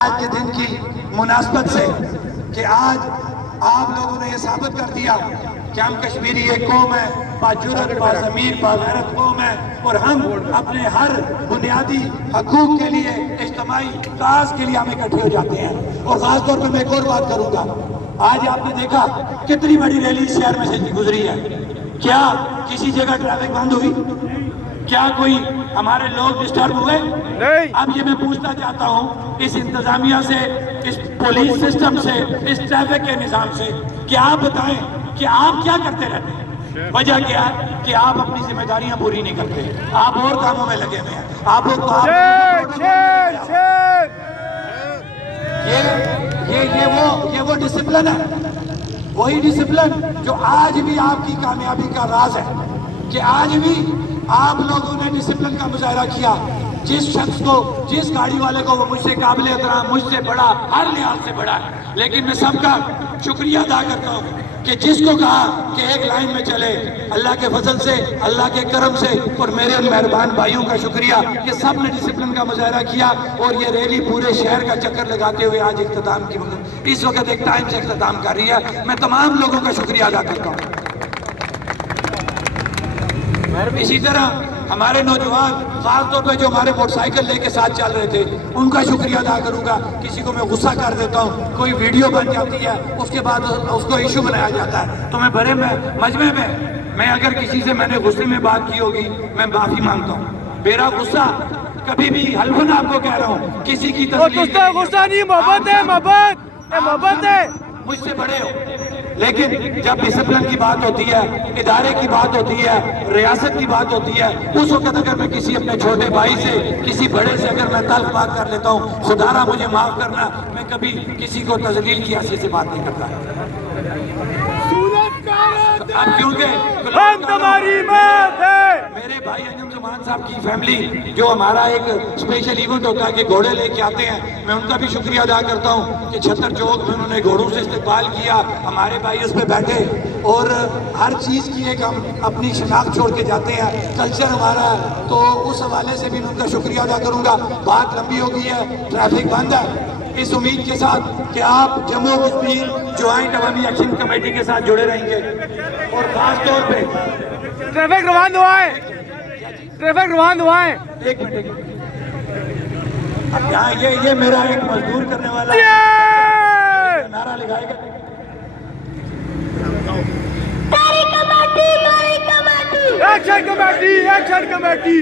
آج کے دن کی مناسبت سے کہ آج آپ لوگوں نے یہ ثابت کر دیا کہ ہم کشمیری ایک قوم ہے، باجرت، باضمیر، باغیرت قوم ہے، اور ہم اپنے ہر بنیادی حقوق کے لیے، اجتماعی کاز کے لیے ہم اکٹھے ہو جاتے ہیں۔ اور خاص طور پہ میں ایک اور بات کروں گا، آج آپ نے دیکھا کتنی بڑی ریلی اس شہر میں سے گزری ہے۔ کیا کسی جگہ ٹریفک بند ہوئی؟ کیا کوئی ہمارے لوگ ڈسٹرب ہوئے؟ نہیں۔ اب یہ میں پوچھنا چاہتا ہوں اس انتظامیہ سے، اس پولیس سسٹم سے، اس ٹریفک کے نظام سے کہ آپ بتائیں کہ آپ کیا کرتے رہتے ہیں؟ وجہ کیا ہے کہ آپ اپنی ذمہ داریاں پوری نہیں کرتے، آپ اور کاموں میں لگے ہوئے ہیں۔ آپ لوگ تو یہ وہ ڈسپلن ہے، وہی ڈسپلن جو آج بھی آپ کی کامیابی کا راز ہے، کہ آج بھی آپ لوگوں نے ڈسپلن کا مظاہرہ کیا۔ جس شخص کو، جس گاڑی والے کو، وہ مجھ سے قابل احترام، مجھ سے بڑا، ہر لحاظ سے بڑا ہے، لیکن میں سب کا شکریہ ادا کرتا ہوں کہ جس کو کہا کہ ایک لائن میں چلے، اللہ کے فضل سے، اللہ کے کرم سے، اور میرے ان مہربان بھائیوں کا شکریہ کہ سب نے ڈسپلن کا مظاہرہ کیا، اور یہ ریلی پورے شہر کا چکر لگاتے ہوئے آج اختتام کی وقت، اس وقت ایک ٹائم سے اختتام کر رہی ہے۔ میں تمام لوگوں کا شکریہ ادا کرتا ہوں۔ اسی طرح ہمارے نوجوان، خاص طور پہ جو ہمارے موٹر سائیکل لے کے ساتھ چل رہے تھے، ان کا شکریہ ادا کروں گا۔ کسی کو میں غصہ کر دیتا ہوں، کوئی ویڈیو بن جاتی ہے، اس کے بعد اس کو ایشو بنایا جاتا ہے، تو میں بڑے مجمع میں اگر کسی سے میں نے غصے میں بات کی ہوگی، میں معافی مانگتا ہوں۔ میرا غصہ کبھی بھی، حلفاً آپ کو کہہ رہا ہوں، کسی کی تسلیت غصہ نہیں، محبت ہے، محبت ہے، مجھ سے بڑے ہو، لیکن جب ڈسپلن کی بات ہوتی ہے، ادارے کی بات ہوتی ہے، ریاست کی بات ہوتی ہے، اس وقت اگر میں کسی اپنے چھوٹے بھائی سے، کسی بڑے سے اگر میں تلخ بات کر لیتا ہوں، خدا را مجھے معاف کرنا، میں کبھی کسی کو تذلیل کی حیثیت سے بات نہیں کرتا۔ اب کیونکہ ہم تمہاری مات ہے۔ میرے بھائی انجم زمان صاحب کی فیملی، جو ہمارا ایک اسپیشل ایونٹ ہوتا ہے کہ گھوڑے لے کے آتے ہیں، میں ان کا بھی شکریہ ادا کرتا ہوں کہ چھتر چوک میں انہوں نے گھوڑوں سے استقبال کیا، ہمارے بھائی اس پہ بیٹھے، اور ہر چیز کی ایک ہم اپنی شناخت چھوڑ کے جاتے ہیں، کلچر ہمارا ہے، تو اس حوالے سے بھی میں ان کا شکریہ ادا کروں گا۔ بات لمبی ہو گئی ہے، ٹریفک بند ہے، اس امید کے ساتھ کہ آپ جموں کشمیر جوائنٹ عوامی ایکشن کمیٹی کے ساتھ جڑے رہیں گے، اور خاص طور پہ ٹریفک روان ہوا ہے، ٹریفک روان ہوا ہے۔ ایک منٹ، اب یہاں یہ میرا ایک مزدور کرنے والا نعرہ لگائے گا، ایکشن کمیٹی، ایکشن کمیٹی۔